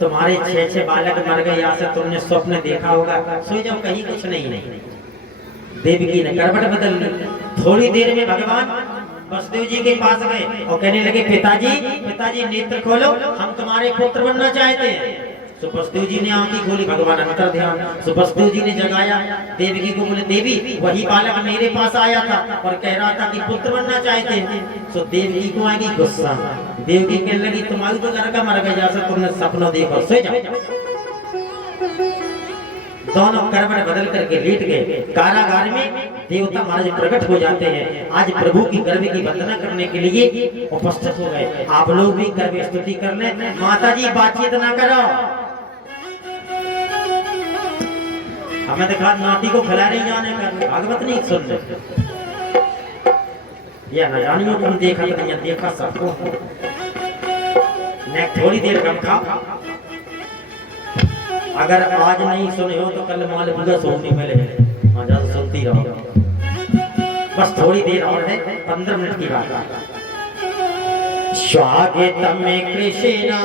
तुम्हारे 6 बालक मर गए, यहाँ से तुमने स्वप्न देखा होगा। सोई जाओ, कहीं कुछ नहीं। देवकी ने करवट बदल ली। थोड़ी देर में भगवान वसुदेव जी के पास गए और कहने लगे, पिताजी नेत्र खोलो, हम तुम्हारे पुत्र बनना चाहते हैं। तो वसुदेव जी ने आंखें खोली, भगवान अंतर ध्यान। तो वसुदेव जी ने जगाया देवकी को, बोले देवी वही बालक मेरे पास आया था और कह रहा था कि पुत्र बनना चाहते हैं। तो देवकी को आएगी गुस्सा। देवकी कहने लगी, तुम्हारी तो घर का मर गया, जैसा तुमने सपना देखा, सो जाओ। दोनों करवट बदल करके लेट गए। कारागार में देवता महाराज प्रकट हो जाते हैं। आज प्रभु की गर्भ की वंदना करने के लिए उपस्थित हो गए। आप लोग भी गर्भ स्तुति कर लें। माता जी बातचीत ना करो, हमें देखा नाती को खिला रही जाने का, भागवत नहीं सुन रहे, या न जानियो तुम देखा नहीं, देखा सबको। थोड़ी देर कम खाओ, अगर आज नहीं सुने हो तो कल माल पूरा सोने मिले। हाँ, ज्यादा सुनती रहो, बस थोड़ी देर और है, 15 मिनट की बात है। स्वागतम कृष्णा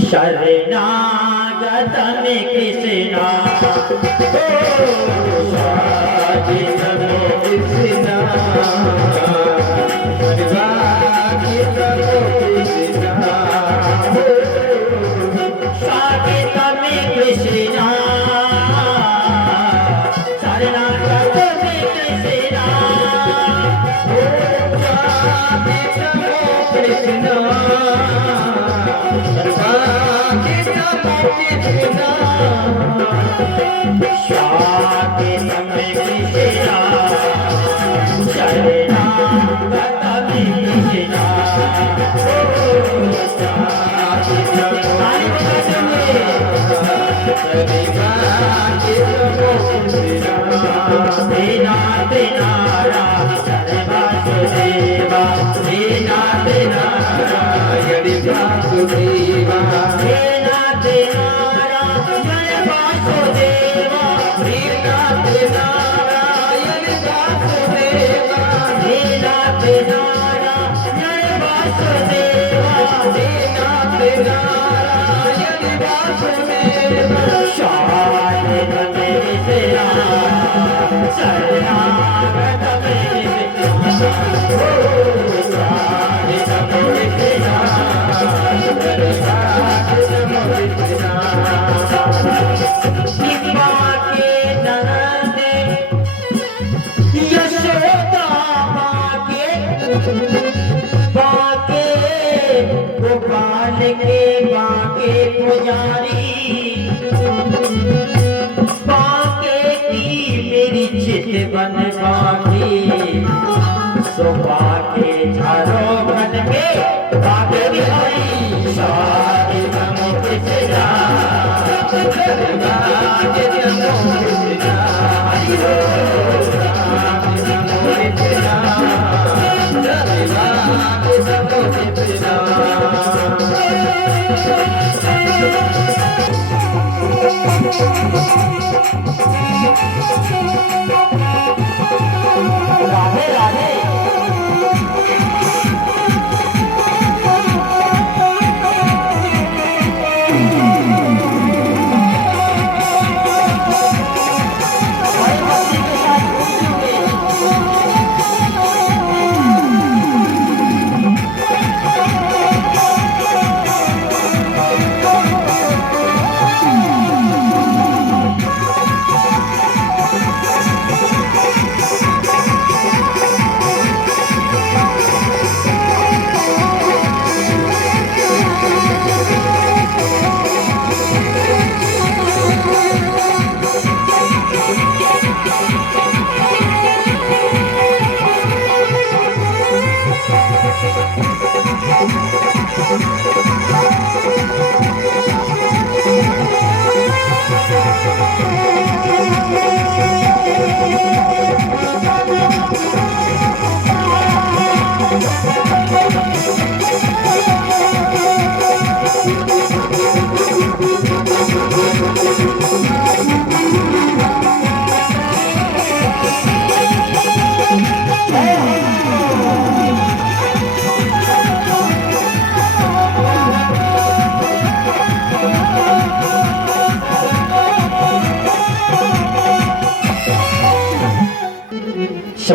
शरणागतम कृष्णा, स्वागतम कृष्णा,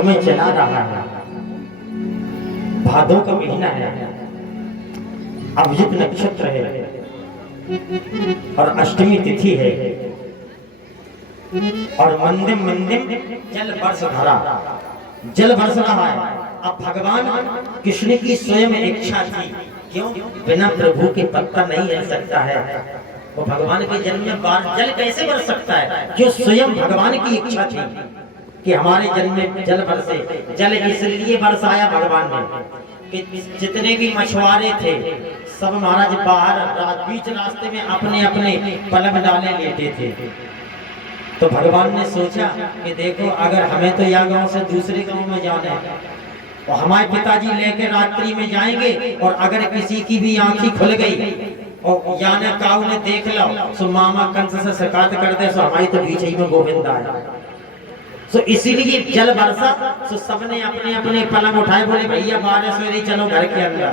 समय चला रहा है, भादों का महीना है, अभिजित नक्षत्र है और अष्टमी तिथि है और मंदिर मंदिर जल बरस भरा, जल बरस रहा है। अब भगवान कृष्ण की स्वयं इच्छा थी, क्यों? बिना प्रभु के पत्ता नहीं रह सकता है। वो भगवान के जन्म में जल कैसे बरस सकता है? जो स्वयं भगवान की इच्छा थी कि हमारे जन्म में जल बरसे। जल इसलिए बरसाया भगवान ने कि जितने भी मछुआरे थे सब महाराज बाहर बीच रास्ते में अपने अपने पलंग डाले लेटे थे। तो भगवान ने सोचा कि देखो, अगर हमें तो यह गांव से दूसरे गांव में जाना है और हमारे पिताजी लेकर रात्रि में जाएंगे और अगर किसी की भी आंखें खुल गई और याने काऊ ने देख लो तो मामा कंस से शिकायत कर दे, तो हमारी तो बीच ही में गोविंद आया। तो इसीलिए जल बरसा, तो सबने अपने अपने पलंग उठाए, बोले भैया बारिश हो रही, चलो घर के अंदर।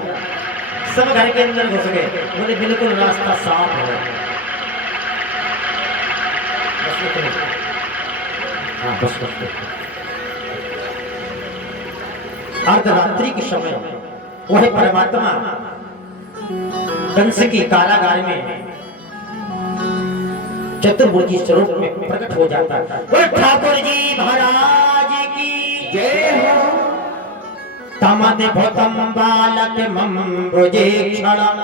सब घर के अंदर घुस गए, बोले बिल्कुल रास्ता साफ है। हाँ, बस अर्धरात्रि के समय वह परमात्मा कंस की कारागार में चतुर्भुजी स्वरूप में प्रकट हो जाता है। ठाकुर जी महाराज की जय हो। तमद भूतम बालक मम भुजेक्षणम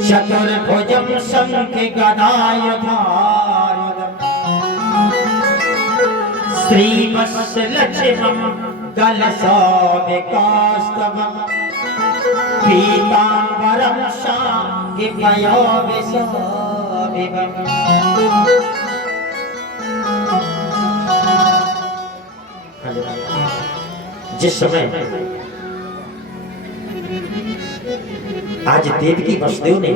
चतुर्भुजम शंख गदाय धारयम् श्रीवत्सलक्ष्मं गलशोभिकास्तवम् पीताम्बरं शाङ्गिपयोविशोभिवम्। जिस समय आज देवकी वसुदेव ने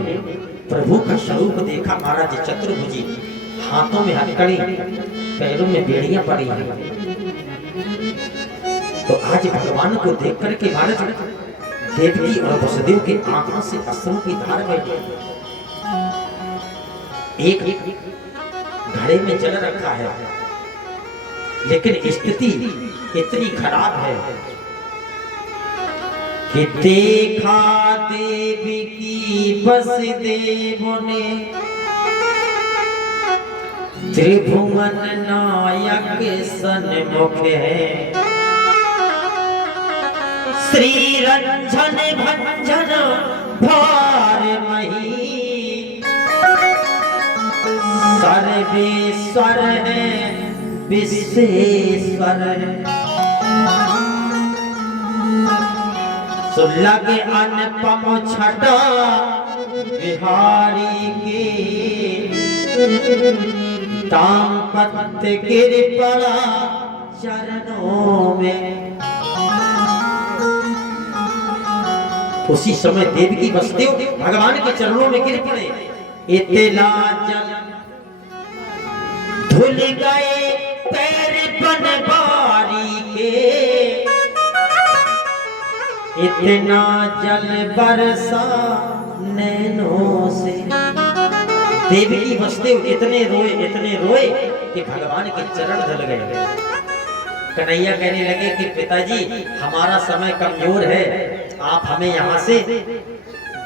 प्रभु का स्वरूप देखा, महाराज चतुर्भुजी, हाथों में हथकड़ी, पैरों में बेड़ियां पड़ी हैं, तो आज भगवान को देख करके महाराज देवकी और वसुदेव के आंखों से अश्रु की धार बह गई। एक घड़े में जल रखा है, लेकिन स्थिति इतनी खराब है कि देखा देवी की वसुदेव ने त्रिभुवन नायक सन्मुख है। श्री रंजन भंजन भार मही सर्वेश्वर है विश्वेश्वर है। लगे अनुपम छटा बिहारी के दाम्पत्य गिर पड़ा चरणों में। उसी समय देवकी वसुदेव भगवान के चरणों में गिर पड़े। इतना जल धुल गए पैर बनवारी के, इतना जल बरसा नैनों से। देवकी वसुदेव इतने रोए कि भगवान के चरण ढल गए। कन्हैया कहने लगे कि पिताजी, हमारा समय कमजोर है, आप हमें यहाँ से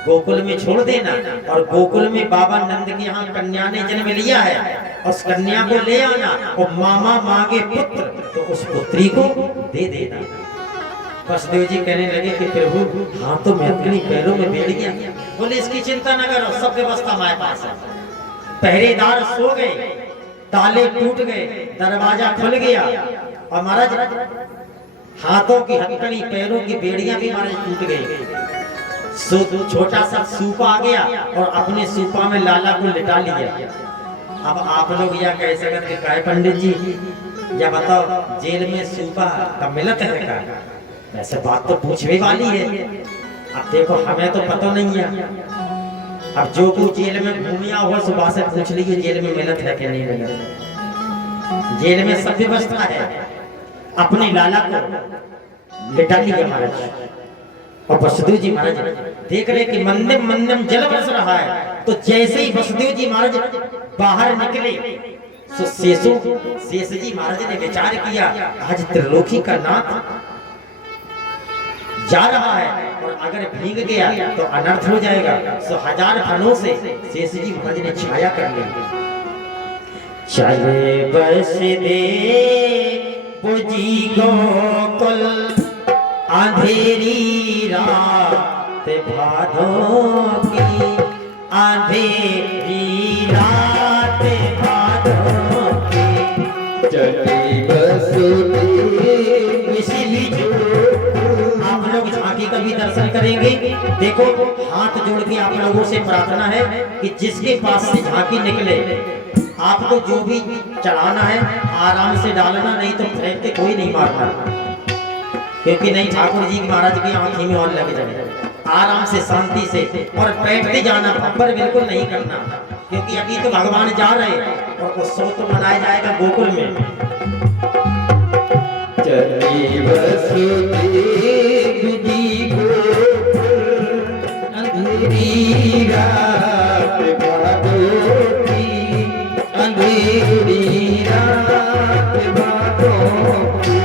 गोकुल में छोड़ देना और गोकुल में बाबा नंद के यहाँ कन्या ने जन्म लिया है, उस कन्या को ले आना और मामा मांगे पुत्र तो उस पुत्री को दे देना। वसुदेव जी कहने लगे कि प्रभु, हाथों में हथकड़ी, पैरों में बेड़ियां। बोले इसकी चिंता न करो, सब व्यवस्था हमारे पास है। पहरेदार सो गए, ताले टूट गए, दरवाजा खुल गया और महाराज हाथों की हथकड़ी, पैरों की बेड़ियां भी महाराज टूट गई। छोटा सा सूपा आ गया और अपने सूपा में लाला को लिटा लिया। अब आप लोग यह कह सकते हैं पंडित जी, या बताओ जेल में सूपा का मिलत है क्या? वैसे बात तो पूछने वाली है। अब देखो, हमें तो पता नहीं है। अब जो कुछ जेल में घूमिया हुआ सुबह से पूछ लीजिए जेल में मिलत है कि नहीं मिलत। जेल में सब व्यवस्था है। अपने लाला को लिटा लिया महाराज और वसुदेव जी महाराज देख रहे कि मंदिर मंदिर जल बरस रहा है। तो जैसे ही वसुदेव जी महाराज बाहर निकले, सो शेष जी महाराज ने विचार किया, आज त्रिलोकी का नाथ जा रहा है और अगर भीग गया तो अनर्थ हो जाएगा। सो 1000 फनों से शेष जी महाराज ने छाया कर ली। चले बस दे बुझी गोकुल अंधेरी रात भादों की, अंधेरी रात भादों की। चली बस इसीलिए आप लोग झांकी का भी दर्शन करेंगे। देखो हाथ जोड़ के आप लोगों से प्रार्थना है कि जिसके पास से झांकी निकले आपको जो भी चढ़ाना है आराम से डालना, नहीं तो फेंक के कोई नहीं मारना, क्योंकि नहीं ठाकुर जी महाराज की आंखी में और लग जाए। आराम से शांति से और बैठते जाना, खबर बिल्कुल नहीं करना, क्योंकि अभी तो भगवान जा रहे और उत्सव तो मनाया जाएगा गोकुल में। चली बस बुझी गोकुल अंधेरी रात भादों की, अंधेरी रात भादों की।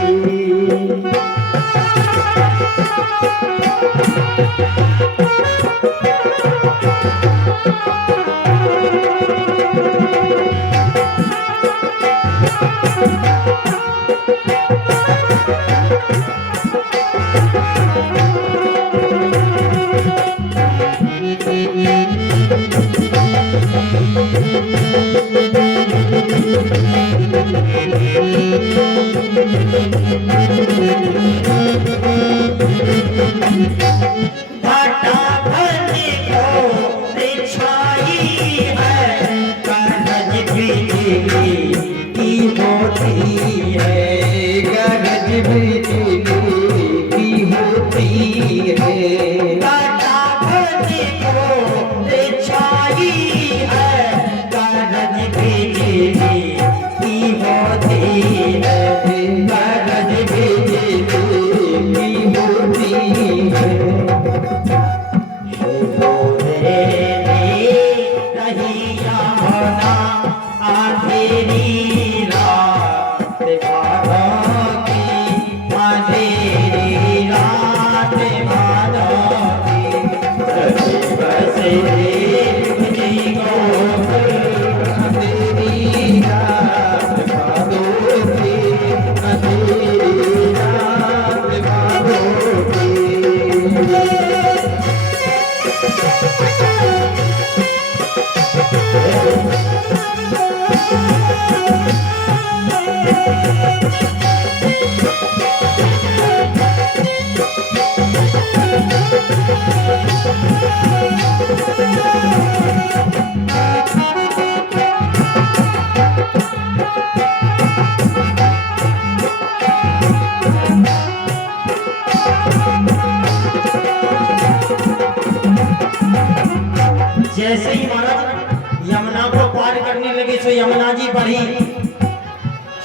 जैसे ही महाराज यमुना को पार करने लगे सो यमुना जी बढ़ी,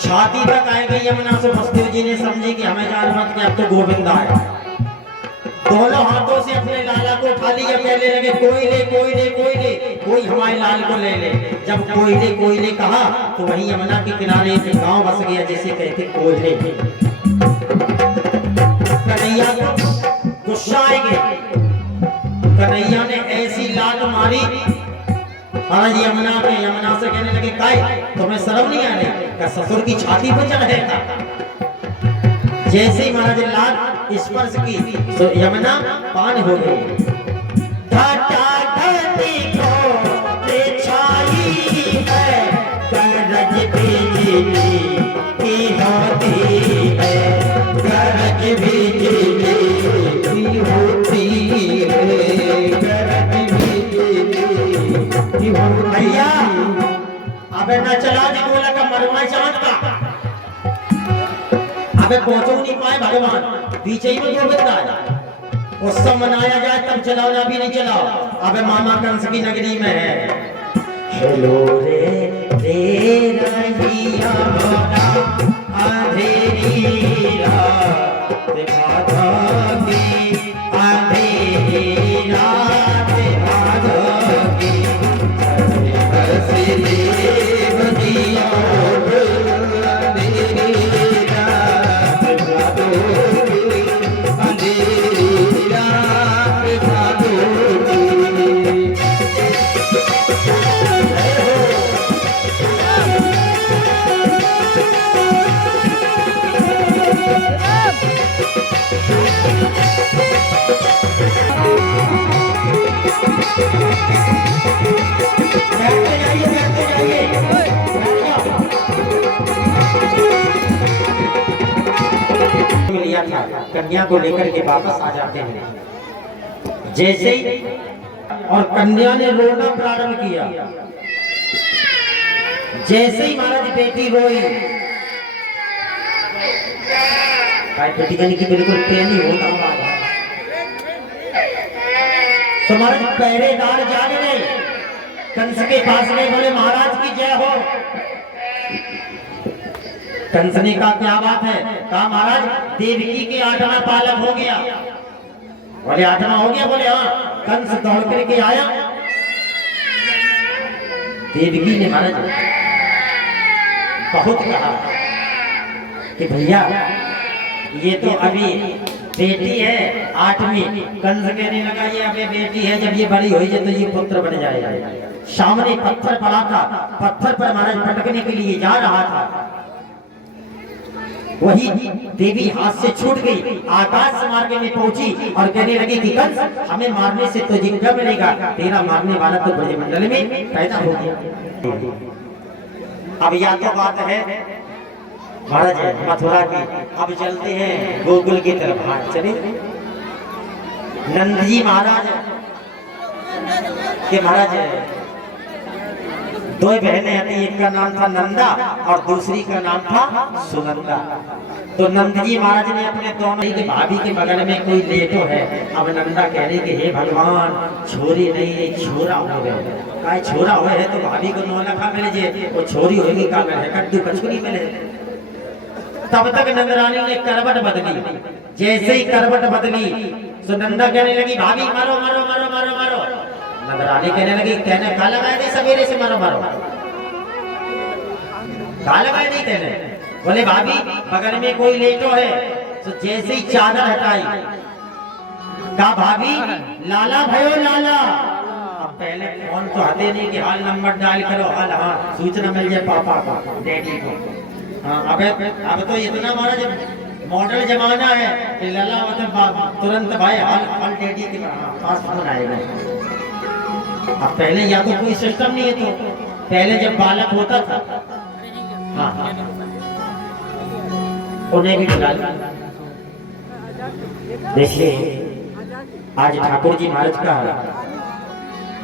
छाती तक आए गई यमुना। से वसुदेव जी ने समझे कि हमें जान मत कि अब तो गोविंद आया। दोनों हाथों से अपने लाला को उठा लिया, कहने लगे कोई ले कोई ले कोई ले, कोई हमारे लाल को ले ले। जब कोई ले कहा तो वही यमुना के किनारे एक गांव बस गया जिसे कहते कोयले। कन्हैया को गुस्सा आएंगे, कन्हैया ने ऐसी लात मारी महाराज यमुना से कहने लगे काय तुम्हें शर्म नहीं आ रही का ससुर की छाती पर चढ़ेगा। जैसे ही महाराज लात स्पर्श की तो यमुना पान हो गई। भैया अबे न चला जी बोला का मरवा चांद का, अबे पहुंचो नहीं पाए भगवान, पीछे ही में गोविंद आया। उत्सव मनाया जाए तब चलाओ, ना भी नहीं चलाओ। अबे मामा कंस की नगरी में है। हेलो रे रे रहिया अंधेरी रात भादों की, अंधेरी रात भादों की। बैठते जाइए, बैठते जाइए। लिया था, कन्या को लेकर के वापस आ जाते हैं। जैसे ही और कन्या ने रोना प्रारंभ किया, जैसे ही महाराज बेटी रोई, बेटी कहने की बिल्कुल पेनी होता तो महाराज पहरेदार जाग गए, कंस के पास गए, बोले महाराज की जय हो। कंस ने कहा क्या बात है? कहा महाराज देवकी के 8वां पालक हो गया। बोले 8वां हो गया? बोले हाँ। कंस दौड़ करके आया, देवकी ने महाराज बहुत कहा कि भैया ये तो अभी बेटी है 8वीं। कंस कहने लगा ये अभी बेटी है, जब ये बड़ी हुई है तो ये पुत्र बन जाएगा। सामने पत्थर पड़ा था, पत्थर पर महाराज पटकने के लिए जा रहा था, वही देवी हाथ से छूट गई, आकाश मार्ग में पहुंची और कहने लगी कि कंस हमें मारने से तो जिंदा मिलेगा, तेरा मारने वाला तो ब्रजमंडल में पैदा हो गया। अब या तो बात है महाराज मथुरा की, अब चलते हैं गोकुल की तरफ। हाँ चले। नंद जी महाराज के महाराज दो बहनें आती, एक का नाम था नंदा और दूसरी का नाम था सुनंदा। तो नंद जी महाराज ने अपने दोनों ही भाभी के बगल में कोई लेटो है। अब नंदा कह रही कि हे भगवान छोरी नहीं छोरा हो गए। का छोरा हुए है तो भाभी को नौलखा मिले जे, वो छोरी होगी का मिले कद्दू कचूरी मिले। तब तक नंदरानी ने करवट बदली, जैसे ही करवट बदली सुनंदा कहने लगी भाभी मारो मारो मारो मारो मारो। नंदरानी कहने लगी कहने का लगाए दी सवेरे से मारो मारो, का लगाए दी कहने। बोले भाभी बगल में कोई लेटो है। तो जैसे ही चादर हटाई, कहा भाभी लाला भयो लाला। अब पहले फोन तो हते नहीं कि हाल नंबर डायल करो, हाल हाँ सूचना मिल जाए पापा को डैडी को। हाँ अब तो इतना महाराज मॉडल जमाना है कि लाला मतलब तुरंत भाई हाल डैडी के पास फोन आएगा। अब पहले या तो कोई सिस्टम नहीं है, तो पहले जब बालक होता था हाँ उन्हें भी बुला लिया। देखिए आज ठाकुर जी महाराज का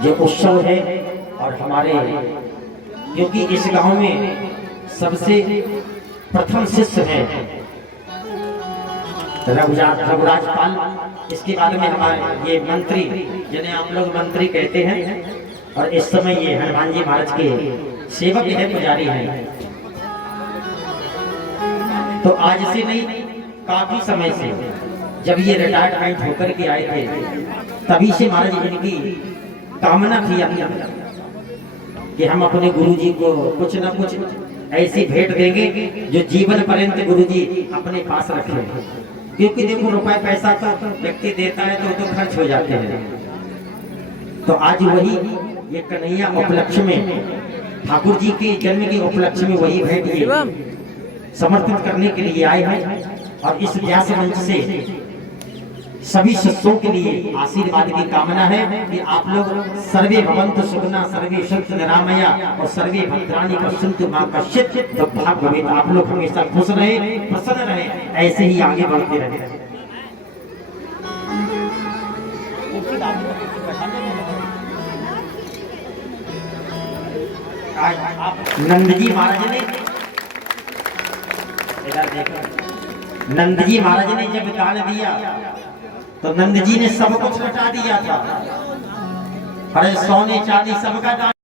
जो उत्सव है, और हमारे क्योंकि इस गांव में सबसे प्रथम शिष्य है रघुराज पाल, इसके बाद में हमारे ये मंत्री जिन्हें आप लोग मंत्री कहते हैं, और इस समय ये हनुमान जी महाराज के सेवक है, पुजारी हैं। तो आज से नहीं काफी समय से जब ये रिटायरमेंट होकर के आए थे, तभी से महाराज इनकी कामना थी कि हम अपने गुरुजी को कुछ न कुछ ऐसी भेंट देंगे जो जीवन पर्यंत गुरुजी अपने पास रखें। क्योंकि देखो रुपए पैसा तो व्यक्ति देता है तो खर्च हो जाते हैं। तो आज वही ये कन्हैया उपलक्ष्य में, ठाकुर जी के जन्म के उपलक्ष्य में वही भेंट ये समर्पित करने के लिए आए हैं। और इस व्यास मंच से सभी शिष्यों के लिए आशीर्वाद की कामना है कि आप लोग सर्वे भवन्तु सुखिनः, सर्वे सन्तु निरामया और सर्वे भद्राणि पश्यन्तु मा कश्चित् दुर्भाग् भवेत्। आप लोग हमेशा खुश रहे, प्रसन्न रहे, ऐसे ही आगे बढ़ते रहे। नंद जी महाराज ने इधर देखो, नंद जी महाराज ने जब दान दिया तो नंद जी ने सब कुछ लौटा दिया था। अरे सोने चांदी सबका दान